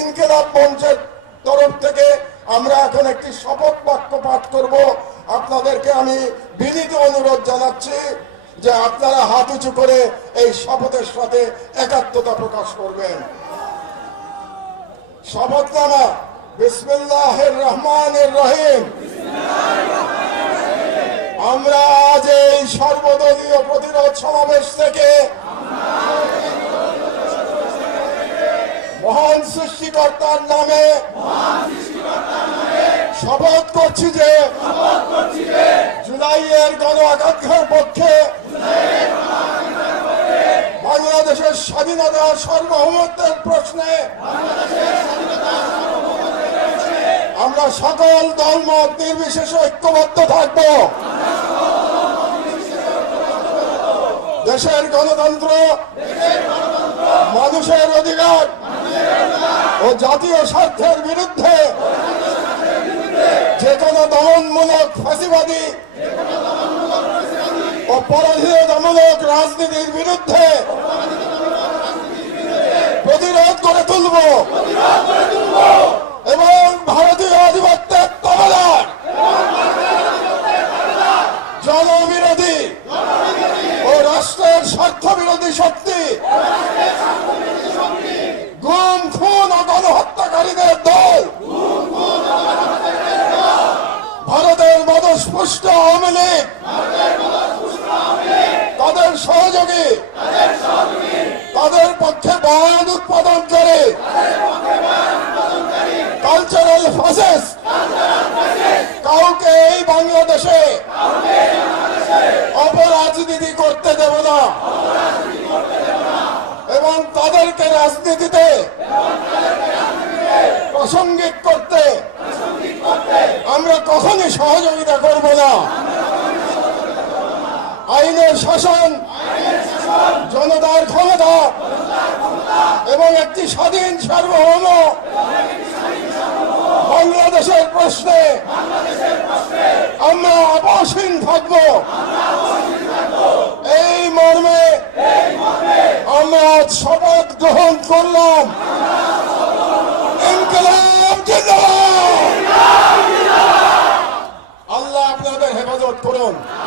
ইনকিলাব মঞ্চের তরফ থেকে আমরা এখন একটি শপথ বাক্য পাঠ করব। আপনাদেরকে আমি বিনীত অনুরোধ জানাচ্ছি যে আপনারা হাত উঁচু করে এই শপথের সাথে একাত্মতা প্রকাশ করবেন। শপথনামা। বিসমিল্লাহির রহমানির রহিম। আমরা আজ এই সর্বদলীয় প্রতিরোধ সমাবেশ থেকে মহান সৃষ্টিকর্তার নামে শপথ করছি যে জুলাইয়ের গণ আকাঙ্ক্ষার পক্ষে বাংলাদেশের স্বাধীনতা সার্বভৌমত্বের প্রশ্নে আমরা সকল দলমত নির্বিশেষে ঐক্যবদ্ধ থাকব। দেশের গণতন্ত্র, মানুষের অধিকার ও জাতীয় স্বার্থের বিরুদ্ধে যে কোনো দমনমূলক ফাঁসিবাদী ও পরাধীনতামূলক রাজনীতির বিরুদ্ধে প্রতিরোধ করে তুলব এবং ভারতীয় আধিপত্যের কবলার জনবিরোধী ও রাষ্ট্রের স্বার্থ বিরোধী শক্তি, গুম খুন ও গণহত্যাকারীদের দল, ভারতের মদস্পুষ্ট আওয়ামী লীগ, তাদের সহযোগী, তাদের পক্ষে বয়ান উৎপাদনকারী কালচারাল ফ্যাসিস্ট কাউকে এই বাংলাদেশে অপরাজনীতি করতে দেব না এবং তাদেরকে রাজনীতিতে প্রাসঙ্গিক করতে আমরা কখনই সহযোগিতা করব না। আইনের শাসন, জনতার ক্ষমতা এবং একটি স্বাধীন সার্বভৌম বাংলাদেশের প্রশ্নে আমরা আপোষহীন থাকব। এই মর্মে আমরা শপথ গ্রহণ করলাম। ইনকিলাব জিন্দাবাদ। আল্লাহ আপনাদের হেফাজত করুন।